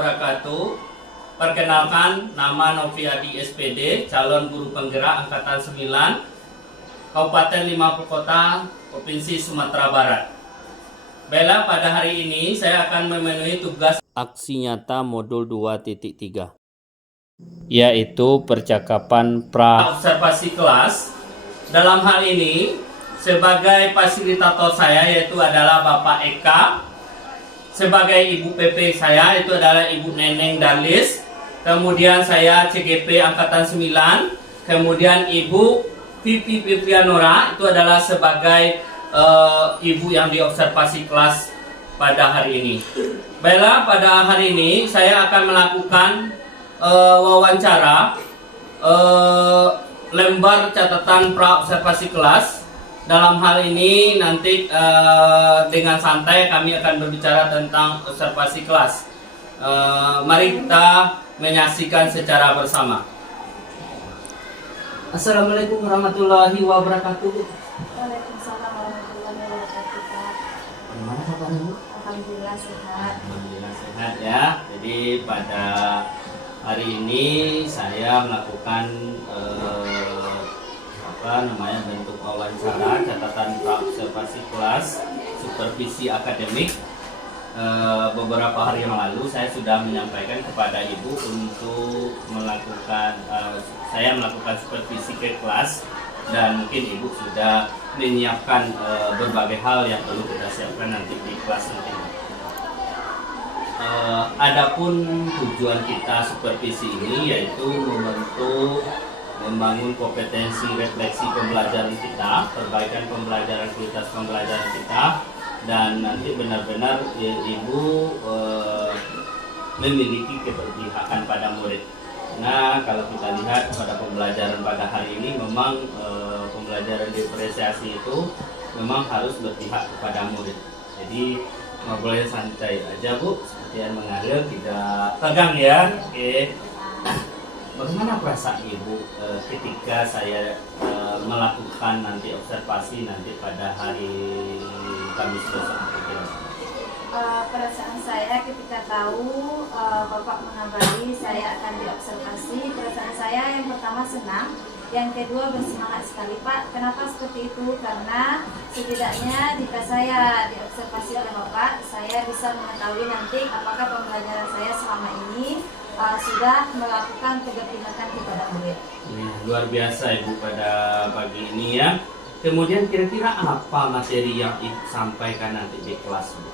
wabarakatuh. Perkenalkan, nama Noviadi SPD, calon guru penggerak Angkatan 9, Kabupaten 50 Kota, Provinsi Sumatera Barat. Baiklah, pada hari ini saya akan memenuhi tugas aksi nyata modul 2.3, yaitu percakapan pra-observasi kelas. Dalam hal ini, sebagai fasilitator saya yaitu adalah Bapak Eka, sebagai Ibu PP saya itu adalah Ibu Neneng Darlis, kemudian saya CGP Angkatan 9, kemudian Ibu Vivi Vivianora itu adalah sebagai ibu yang diobservasi kelas pada hari ini. Baiklah, pada hari ini saya akan melakukan wawancara lembar catatan pra-observasi kelas. Dalam hal ini nanti dengan santai kami akan berbicara tentang observasi kelas. Mari kita menyaksikan secara bersama. Assalamualaikum warahmatullahi wabarakatuh. Waalaikumsalam warahmatullahi wabarakatuh. Bagaimana kabarnya, Bu? Alhamdulillah sehat. Alhamdulillah sehat ya. Jadi pada hari ini saya melakukan bentuk wawancara catatan pra-observasi kelas supervisi akademik. Beberapa hari yang lalu saya sudah menyampaikan kepada Ibu untuk melakukan saya melakukan supervisi ke kelas, dan mungkin Ibu sudah menyiapkan berbagai hal yang perlu kita siapkan nanti di kelas nanti. Adapun tujuan kita supervisi ini yaitu membangun kompetensi refleksi pembelajaran kita, perbaikan pembelajaran kualitas pembelajaran kita, dan nanti benar-benar Ibu memiliki keberpihakan pada murid. Nah, kalau kita lihat pada pembelajaran pada hari ini memang pembelajaran diferensiasi itu memang harus berpihak kepada murid. Jadi nggak boleh santai aja, Bu, seperti yang mengalir, tidak tegang ya. Oke. Bagaimana perasaan Ibu ketika saya melakukan nanti observasi nanti pada hari Kamis besok? Perasaan saya ketika tahu Bapak mengabari saya akan diobservasi, perasaan saya yang pertama senang, yang kedua bersemangat sekali, Pak. Kenapa seperti itu? Karena setidaknya jika saya diobservasi oleh Bapak, saya bisa mengetahui nanti apakah pembelajaran saya selama ini sudah melakukan keberpihakan kepada murid. Luar biasa Ibu pada pagi ini ya. Kemudian kira-kira apa materi yang Ibu sampaikan nanti di kelas, Bu?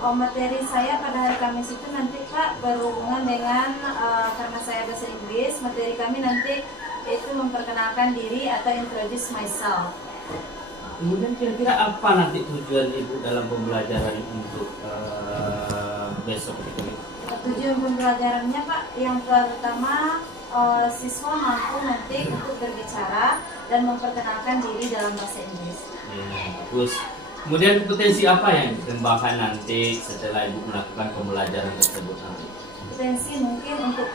Materi saya pada hari Kamis itu nanti, Pak, berhubungan dengan karena saya bahasa Inggris, materi kami nanti itu memperkenalkan diri atau introduce myself. Kemudian kira-kira apa nanti tujuan Ibu dalam pembelajaran untuk besok itu? Tujuan pembelajarannya, Pak, yang pertama siswa mampu nanti untuk berbicara dan memperkenalkan diri dalam bahasa Inggris. Ya, bagus. Kemudian potensi apa yang dikembangkan nanti setelah Ibu melakukan pembelajaran tersebut nanti? Potensi mungkin untuk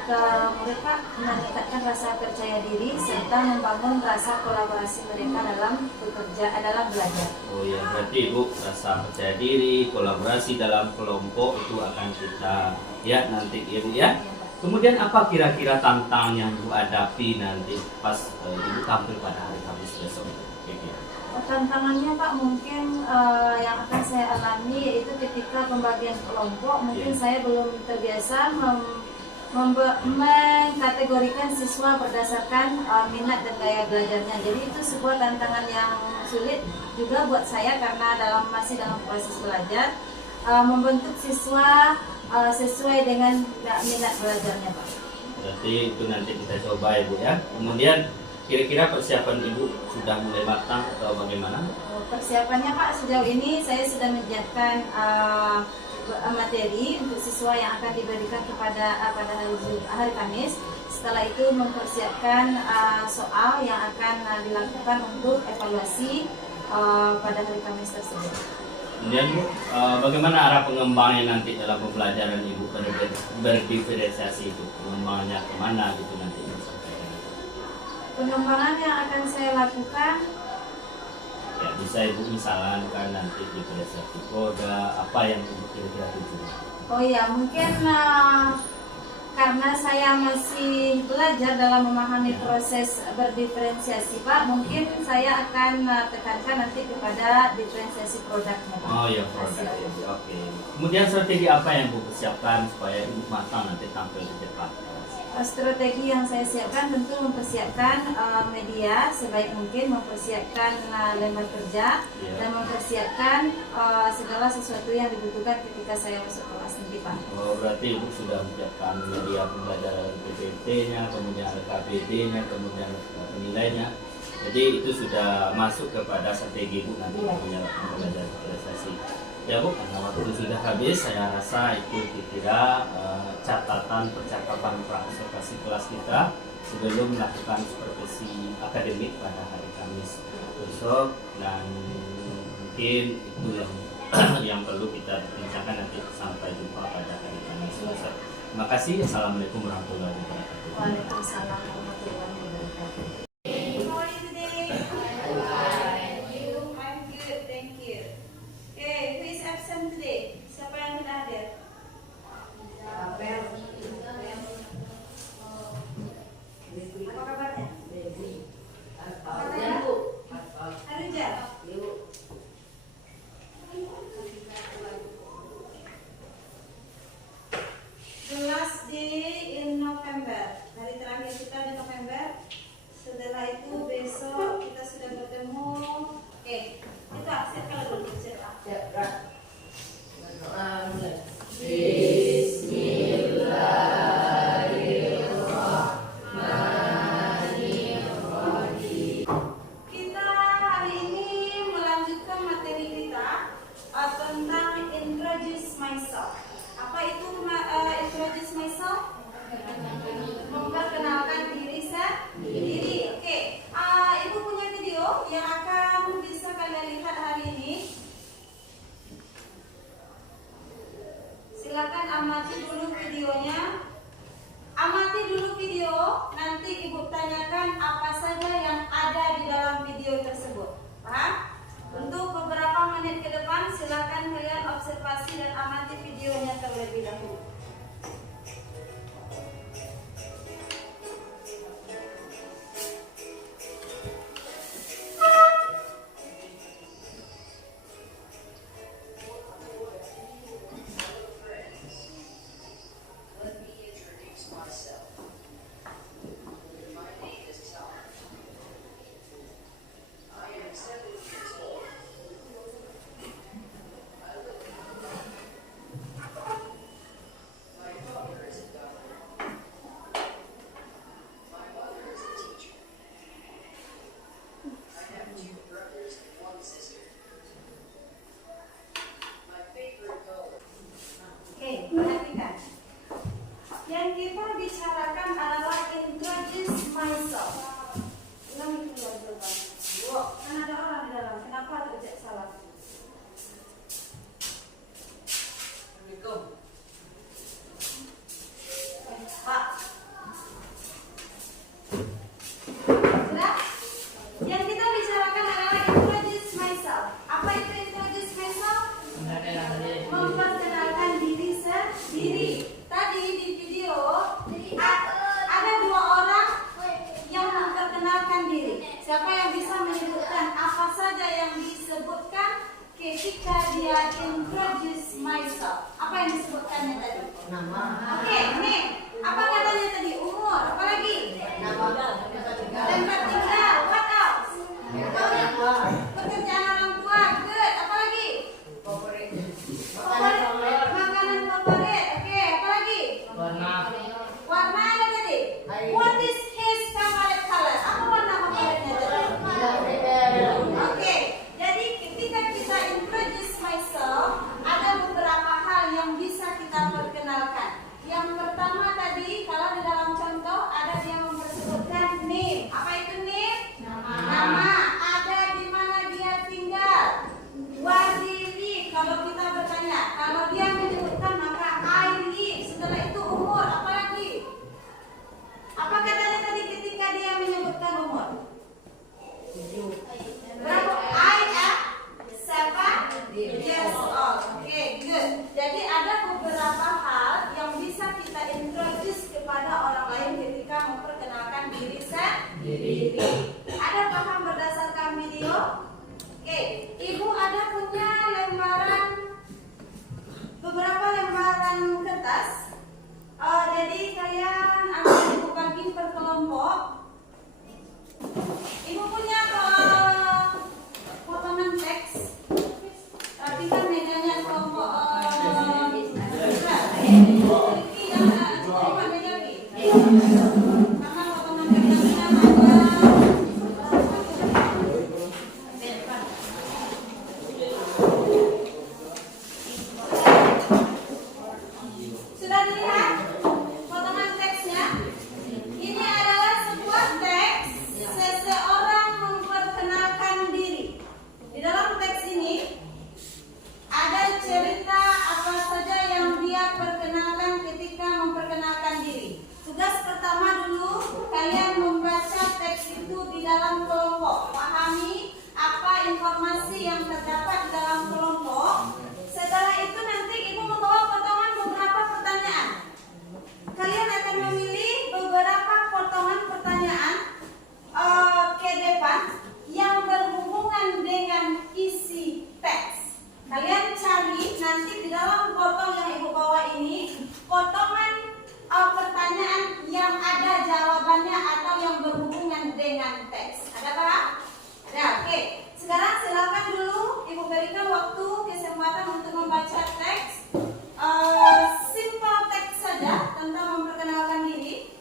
murid, Pak, meningkatkan rasa percaya diri serta membangun rasa kolaborasi mereka dalam bekerja, dalam belajar. Oh ya, berarti Ibu rasa percaya diri, kolaborasi dalam kelompok itu akan kita lihat nanti Ibu ya. Kemudian apa kira-kira tantangan yang Ibu hadapi nanti pas Ibu tampil pada hari Kamis besok? Tantangannya, Pak, mungkin yang akan saya alami yaitu ketika pembagian kelompok, mungkin saya belum terbiasa mengkategorikan siswa berdasarkan minat dan gaya belajarnya. Jadi itu sebuah tantangan yang sulit juga buat saya karena masih dalam proses belajar, membentuk siswa sesuai dengan minat belajarnya, Pak. Berarti itu nanti kita coba Ibu ya. Kemudian kira-kira persiapan Ibu sudah mulai matang atau bagaimana? Persiapannya, Pak, sejauh ini saya sudah menyiapkan materi untuk siswa yang akan diberikan pada hari Kamis. Setelah itu mempersiapkan soal yang akan dilakukan untuk evaluasi pada hari Kamis tersebut. Kemudian Bu, bagaimana arah pengembangannya nanti dalam pembelajaran Ibu berdiferensiasi itu? Pengembangannya kemana gitu nanti? Pengembangan yang akan saya lakukan, ya bisa Ibu misalkan nanti diferensiasi produk, apa yang Ibu kira-kira tujuan? oh iya, mungkin karena saya masih belajar dalam memahami proses berdiferensiasi Pak, mungkin saya akan tekankan nanti kepada diferensiasi produknya Pak. Oh ya, produk. Oke. Kemudian strategi apa yang Bu persiapkan supaya Ibu matang nanti tampil di depan? Strategi yang saya siapkan tentu mempersiapkan media sebaik mungkin, mempersiapkan lembar kerja, dan mempersiapkan segala sesuatu yang dibutuhkan ketika saya masuk kelas nanti Pak. Oh, berarti Ibu sudah menyiapkan media pembelajaran PPT-nya, kemudian KBD-nya, kemudian penilainya. Jadi itu sudah masuk kepada strategi Bu nanti punya pembelajaran prestasi. Ya Bu, karena waktu sudah habis, saya rasa itu kira catatan percakapan praobservasi kelas kita sebelum melakukan supervisi akademik pada hari Kamis besok, dan mungkin itu yang yang perlu kita bincangkan nanti. Sampai jumpa pada hari Kamis besok. Terima kasih. Assalamualaikum warahmatullahi wabarakatuh. Waalaikumsalam warahmatullahi wabarakatuh. Siapa yang tidak hadir? Apa kabarnya? Haruja? The last day in November. Hari terakhir kita di November. Setelah itu besok kita sudah bertemu. Oke, itu siapkan dulu siapa? Kita hari ini melanjutkan materi kita tentang introduce myself. Apa itu introduce myself? Memperkenalkan diri sendiri. Oke, Ibu punya video yang akan bisa kalian lihat hari ini. Silakan amati dulu videonya. Amati dulu video, nanti Ibu tanyakan apa saja yang ada di dalam video tersebut. Paham? Untuk beberapa menit ke depan, silakan kalian observasi dan amati videonya terlebih dahulu. Oke, perhatikan. Yang kita bicarakan adalah introduce myself. Ulangi keluar jawaban. Kan ada orang di dalam. Kenapa terjadi salah? Pak. Sudah? Yang kita bicarakan adalah introduce myself. Apa itu introduce myself? Memperkenalkan diri sendiri. Tadi di video ada dua orang yang memperkenalkan diri. Siapa yang bisa menyebutkan apa saja yang disebutkan ketika dia introduce myself? Apa yang disebutkannya tadi? Nama. Oke, nih. Apa katanya tadi? Umur. Apa lagi? Tempat tinggal. What else? Pekerjaan orang tua. Good. Apa lagi? Makanan favorit. Oke, apa lagi? Warna ada tadi? What is his favorite color? Apa warna favoritnya tadi? Oke, jadi ketika kita introduce myself, ada beberapa hal yang bisa kita perkenalkan. Yang pertama tadi, kalau di dalam contoh ada yang mempersebutkan name. Apa itu name? Nama. Ada di mana dia tinggal. Where he live. Kalau kita bertanya, kalau dia menyebutkan maka I live. Setelah itu umur. Apalagi Karena potongan kerjanya ada. Sudah dilihat potongan teksnya? Ini adalah sebuah teks seseorang memperkenalkan diri. Di dalam teks ini ada cerita apa saja yang dia perkenalkan ketika memperkenalkan diri. Tugas pertama dulu, kalian membaca teks itu di dalam kelompok. Pahami apa informasi yang terdapat di dalam kelompok. Setelah itu nanti ibu membawa potongan beberapa pertanyaan. Kalian akan memilih beberapa potongan pertanyaan ke depan yang berhubungan dengan isi teks. Kalian cari nanti di dalam potong yang ibu bawa ini potongan pertanyaan yang ada jawabannya atau yang berhubungan dengan teks. Ada pak? Ada. Oke. Sekarang silakan dulu ibu berikan waktu kesempatan untuk membaca teks. Simple teks saja tentang memperkenalkan diri.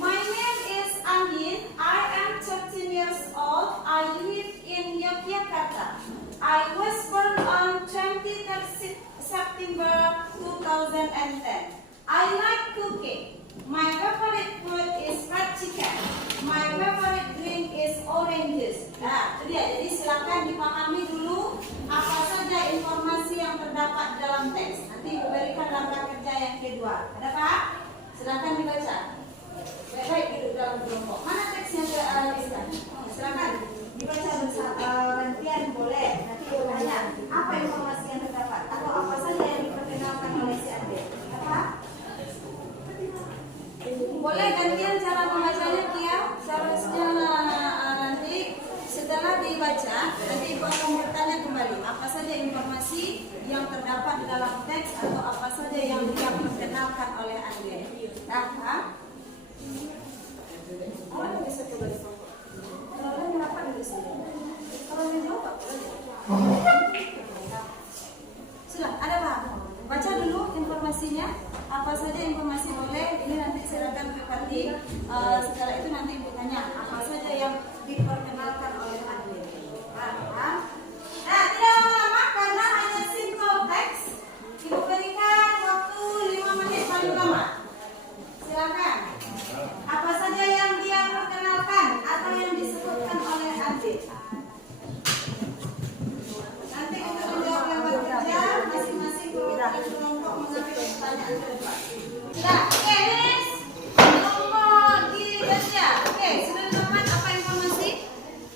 My name is Andin. I am 13 years old. I live in Yogyakarta. I was born on 23rd September 2010. I like cooking. My favorite food is fried chicken. My favorite drink is orange juice. Nah, itu dia. Jadi silakan dipahami dulu apa saja informasi yang terdapat dalam teks. Nanti ibu berikan langkah kerja yang kedua. Ada pak? Silakan dibaca. Baik, duduk dalam kelompok. Mana teksnya tuliskan? Silakan dibaca gantian boleh. Nanti ibu tanya apa informasi yang terdapat atau apa saja yang diperkenalkan oleh si adik. Apa? Boleh gantian cara membacanya Kia. Seharusnya nanti setelah dibaca, nanti ibu akan bertanya kembali apa saja informasi yang terdapat di dalam teks atau apa saja yang diperkenalkan oleh Anda. Nah, orang bisa coba di kelompok. Kalau orang kenapa di sini? Kalau menjawab, sudah ada pak? Baca dulu informasinya. Apa saja informasi boleh. Ini nanti silakan Pepati. Setelah itu nanti ibu tanya apa saja yang diperkenalkan oleh Anda. Nah, tidak lama-lama karena hanya simple text. Ibu berikan waktu 5 menit paling lama. Silakan. Apa saja yang dia perkenalkan atau yang disebutkan oleh adik. Nanti untuk menjawab lewat kerja, masing-masing kelompok mengambil pertanyaan ke depan. Sudah, oke, Miss. Kelompok dibaca. Oke, sudah dapat apa informasi?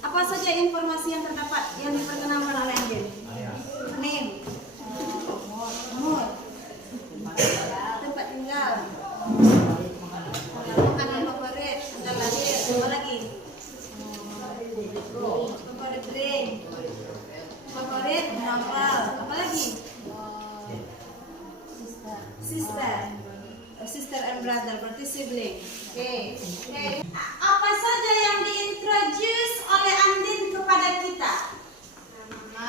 Apa saja informasi yang terdapat yang diperkenalkan oleh adik? Name, umur, tempat tinggal, makanan favorit, tanggal lahir, apa lagi? Favorit drink, favorit novel, apa lagi? Sister and brother, berarti sibling. Oke. Apa saja yang diintroduce oleh Andin kepada kita?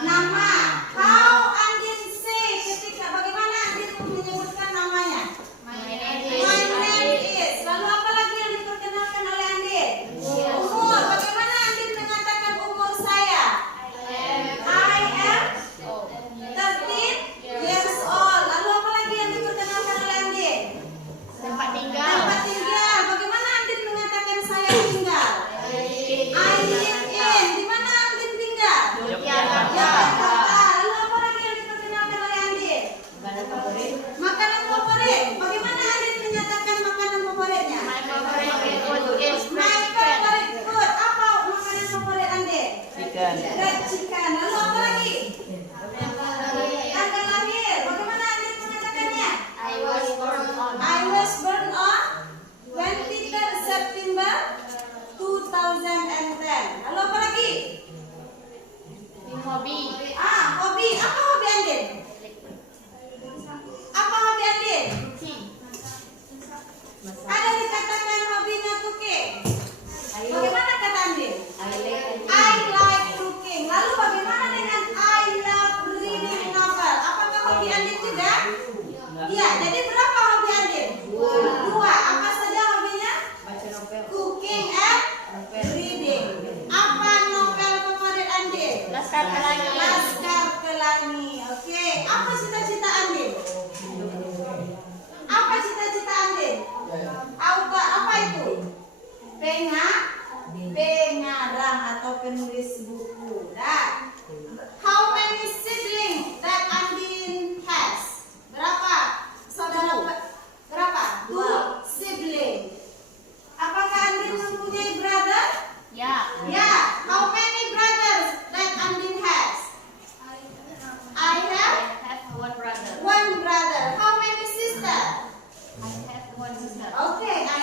Nama. How Andin say ketika bagaimana Andin menyebutkan namanya? My name is. Lalu apa lagi yang diperkenalkan oleh Andin? Umur. Bagaimana Andin mengatakan umur saya? I am 13 years old. Lalu apa lagi yang diperkenalkan oleh Andin? Tempat tinggal. Tempat tinggal. Bagaimana Andin mengatakan saya tinggal? I live in. Di mana Andin tinggal?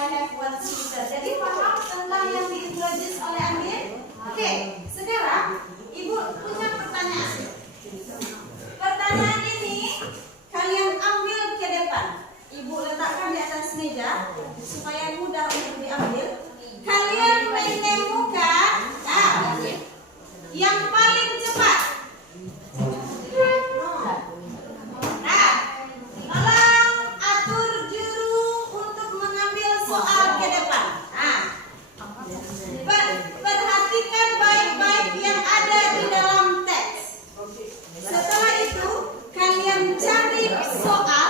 have one sister. Jadi paham tentang yang diintroduce oleh Amir? Oke, sekarang Ibu punya pertanyaan. Pertanyaan ini kalian ambil ke depan. Ibu letakkan di atas meja supaya mudah untuk diambil. Kalian menemukan yang paling cepat. Nah, tolong atur juru untuk mengambil soal ke depan. Nah, perhatikan baik-baik yang ada di dalam teks. Setelah itu, kalian cari soal.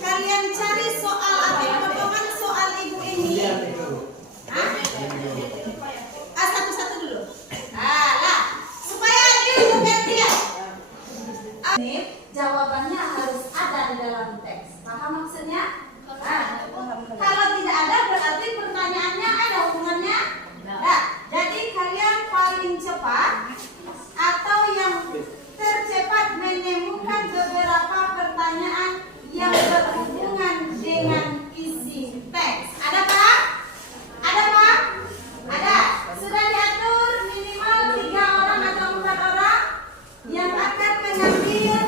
Kalian cari soal atau potongan soal ibu ini. Satu-satu dulu. Lah, supaya adil bukan dia. Ini jawabannya harus ada di dalam teks. Paham maksudnya? Kalau tidak ada berarti pertanyaannya ada hubungannya. Nah, jadi kalian paling cepat atau yang tercepat menemukan beberapa pertanyaan yang berhubungan dengan isi teks. Ada Pak? Ada Pak? Ada. Sudah diatur minimal 3 orang atau 4 orang yang akan mengambil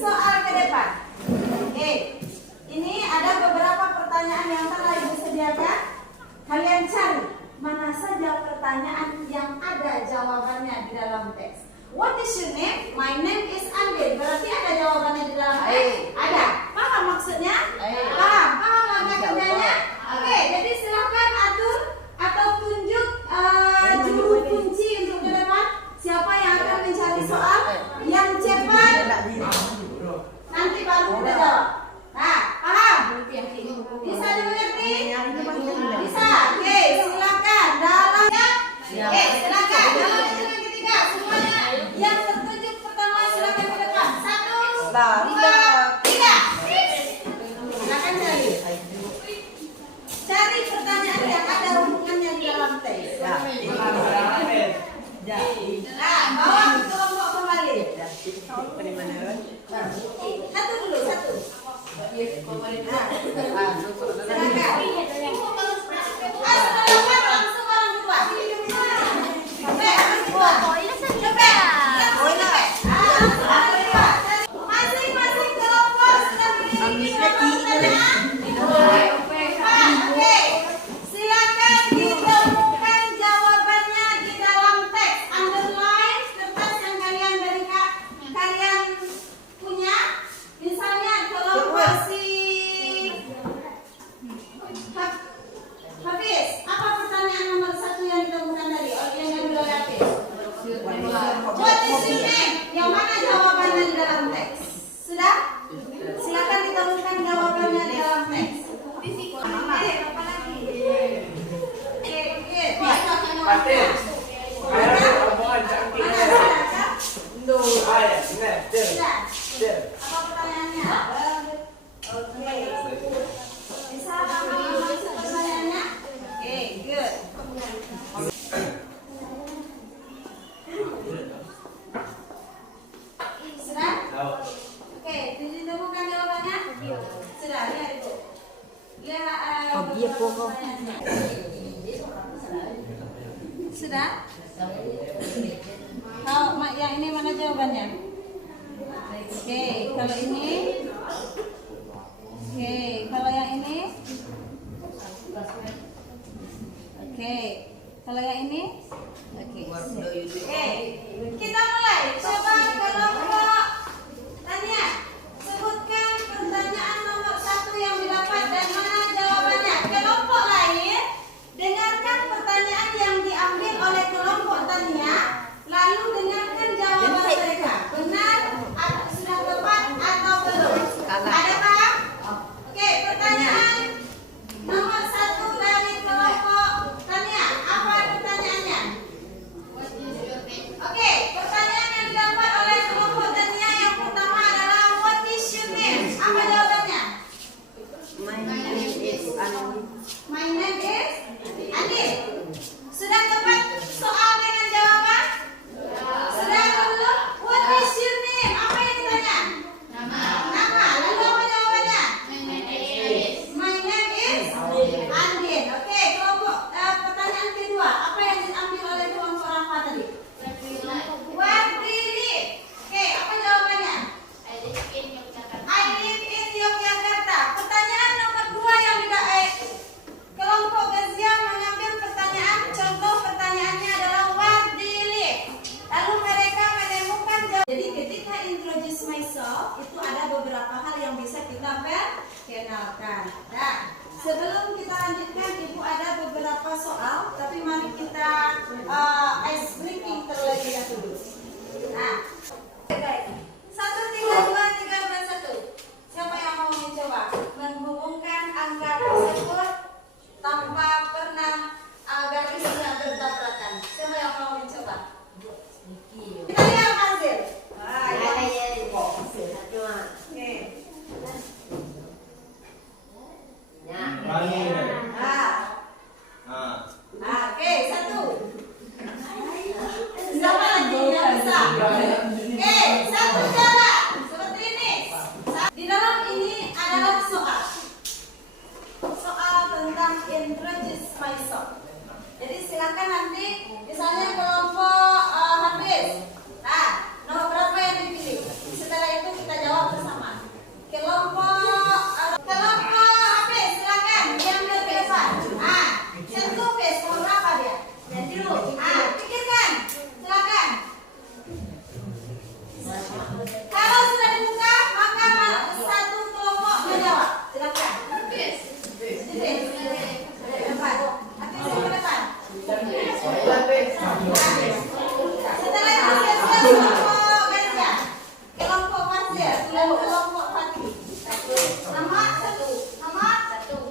soal ke depan. Oke. Ini ada beberapa pertanyaan yang telah Ibu sediakan. Kalian cari mana saja pertanyaan yang ada jawabannya di dalam teks. What is your name? My name is Andin. Berarti ada jawabannya di dalam teks? Ada. Paham maksudnya? Paham? Paham langkah kerjanya? Oke, jadi silakan atur atau tunjuk juru kunci untuk ke depan. Siapa yang akan mencari soal yang cepat? Nanti baru kita jawab. Nah, paham? Bisa dimengerti? Bisa. Oke, silakan. Dalam silakan. Dalam hitungan ketiga semuanya yang tertunjuk pertama silakan ke depan. 1, 2, 3. Silakan cari. Cari pertanyaan yang ada hubungannya di dalam teks. Nah, bawa ke kelompok kembali. Satu dulu, satu. Silakan. Langsung orang kedua. Masing-masing kelompok sudah memiliki pertanyaan. Oke, silakan ditemukan jawabannya di dalam teks. Underline kertas yang kalian punya. Misalnya kelompok si Hafiz, apa pertanyaan nomor 1 yang ditemukan tadi? Yang diambil oleh Hafiz. What is your name? Yang mana jawabannya di dalam teks? Sudah? Silakan ditemukan jawabannya di dalam teks. Apa lagi? Apa pertanyaannya? Oke. Bisa maksud pertanyaannya? Oke, good. Sudah? Oke, ditemukan jawabannya? Sudah, lihat Ibu. Lihat pertanyaannya. Sudah? Kalau yang ini mana jawabannya? Oke, kalau ini. Oke, kalau yang ini. Oke, kalau yang ini. Oke, kita mulai. Coba kelompok tanya. Sebutkan pertanyaan nomor 1 yang didapat dan mana jawabannya. Kelompok lain, dengarkan pertanyaan yang diambil oleh kelompok tanya, lalu dengarkan jawaban mereka. Benar, sudah tepat atau belum? kenalkan. Nah, sebelum kita lanjutkan, Ibu ada beberapa soal, tapi mari kita ice breaking terlebih dahulu. Nah, satu tiga dua tiga dan satu. Siapa yang mau mencoba menghubungkan angka tersebut tanpa pernah garisnya bertabrakan? Siapa yang mau mencoba? Kita lihat hasil. Oke. Oke, satu. Siapa lagi yang bisa? Oke, satu cara seperti ini. Di dalam ini adalah soal tentang introduce myself. Jadi silakan nanti, misalnya kelompok habis. Nah, nomor berapa yang dipilih? Setelah itu kita jawab bersama. Kelompok habis, silakan yang ke depan. Satu pes, nomor berapa dia? Yang dulu. Pikirkan, silakan. Kalau sudah dibuka, maka satu kelompok menjawab. Silakan. Depan. Habis ke depan. Setelah itu selesai kelompok gajah, kelompok pasir, dan kelompok pati. Nama satu.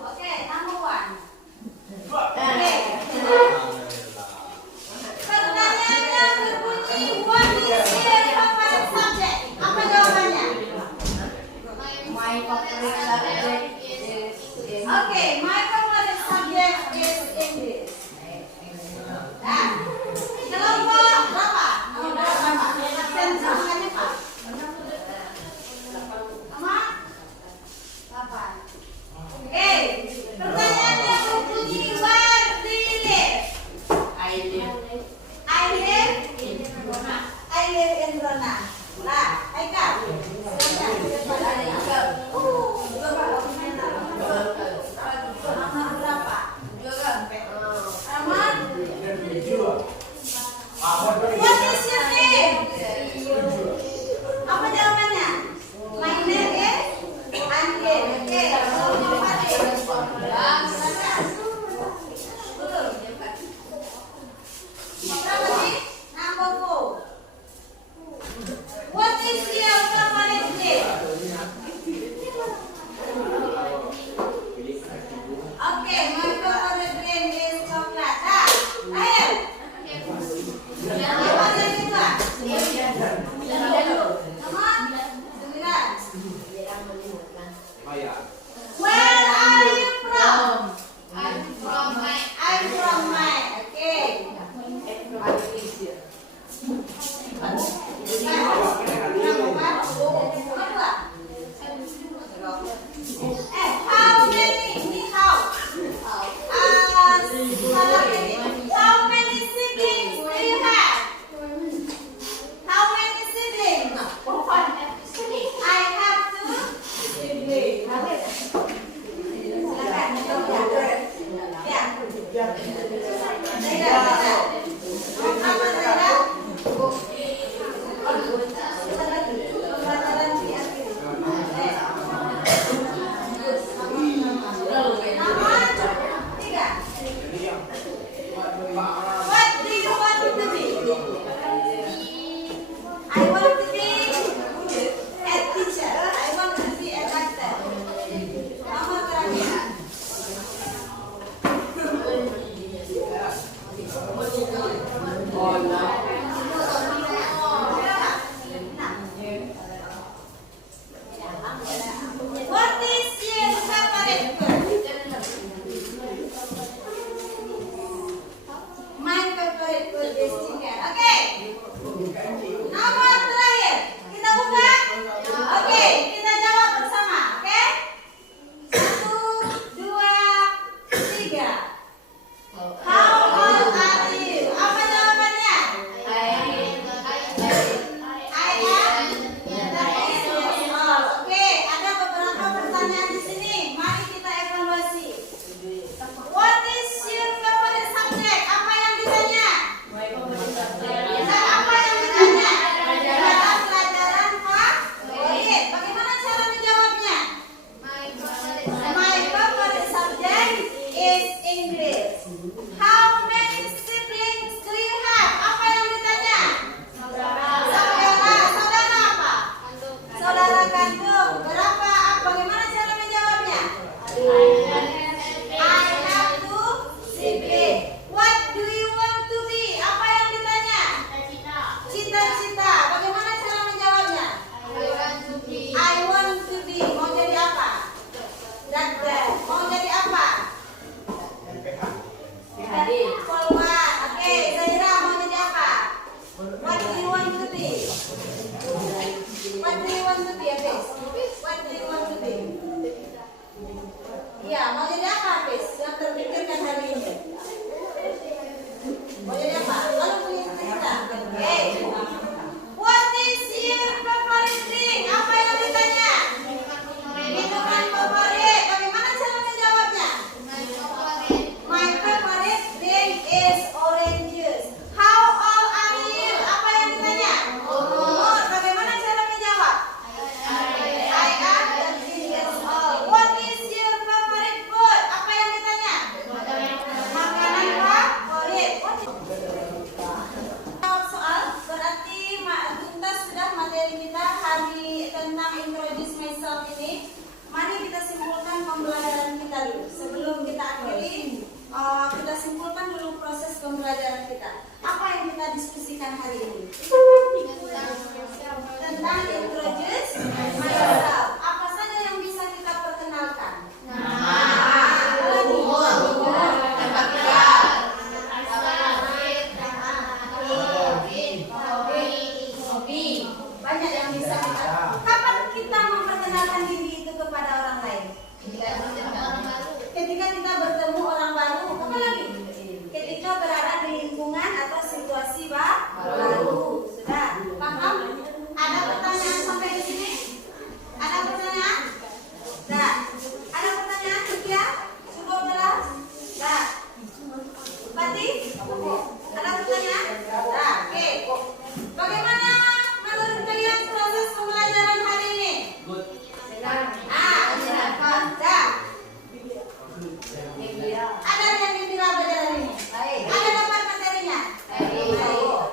Oke, number one. Oke. Pertanyaannya berbunyi, what is your favorite subject? Apa jawabannya? Oke, my favorite subject is English. Nah, kelompok berapa? Nomor berapa? Absen samakannya Pak. Sama? 8. Oke, pertanyaannya berbunyi, where do you live? I live in Rona. Nah, Aika. Nomor berapa? Rahman? What is your name? Apa jawabannya? My name is Andi. Oke, kelompok Fadil. Betul. Berapa sih? Number 4. What is your favorite game? Oke, my favorite game is coklat. Ayo. Nomor yang kedua. Nomor 9. Where are you from? I'm from Maine. Okay. How many siblings do you have? How many siblings? I have 2 siblings. Silakan menjawab. Ya. Zaira. Nomor berapa, Zaira? Pembelajaran di akhir. Iya, mau jadi apa, Hafiz? Yang terpikirkan hari ini. Mau jadi apa? Lalu punya cerita. Oke. What is your favorite drink? Apa yang ditanya? Minuman favorit. Bagaimana cara menjawabnya? My favorite drink is orange juice. How old are you? Apa yang ditanya? Umur. Bagaimana cara menjawab? I am 13 years old. What is your favorite food? Apa yang ditanya? Makanan favorit. Jawab soal berarti tuntas sudah materi kita hari tentang introduce myself ini. Mari kita simpulkan pembelajaran kita dulu. Sebelum kita akhiri, kita simpulkan dulu proses pembelajaran kita. Apa yang kita diskusikan hari ini? Tentang introduce myself. Apa saja yang bisa kita perkenalkan? Banyak yang bisa kita. Kapan kita memperkenalkan diri itu kepada orang lain? Ketika kita bertemu orang baru. Apa lagi? Ketika berada di lingkungan atau situasi baru. Sudah paham? Ada pertanyaan sampai di sini? Ada pertanyaan? Sudah. Ada pertanyaan Rukia? Cukup jelas? Sudah. Pati? Ada pertanyaan? Sudah. Oke. Bagaimana menurut kalian proses pembelajaran hari ini? Sudah. Ada yang gembira belajar hari ini? Ada dapat materinya?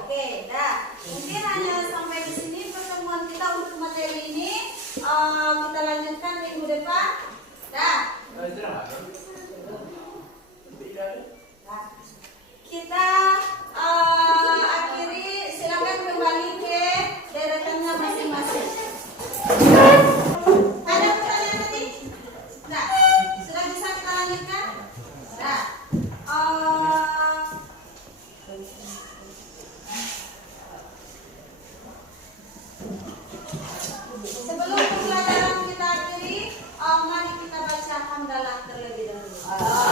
Oke, dah. Mungkin hanya sampai di sini pertemuan kita untuk materi ini. Kita lanjutkan minggu depan. Dah. Kita akhiri, silakan kembali ke deretannya masing-masing. Ada pertanyaan tadi? Nah, sudah bisa kita lanjutkan? Nah, sebelum pembelajaran kita akhiri, mari kita baca hamdalah terlebih dahulu.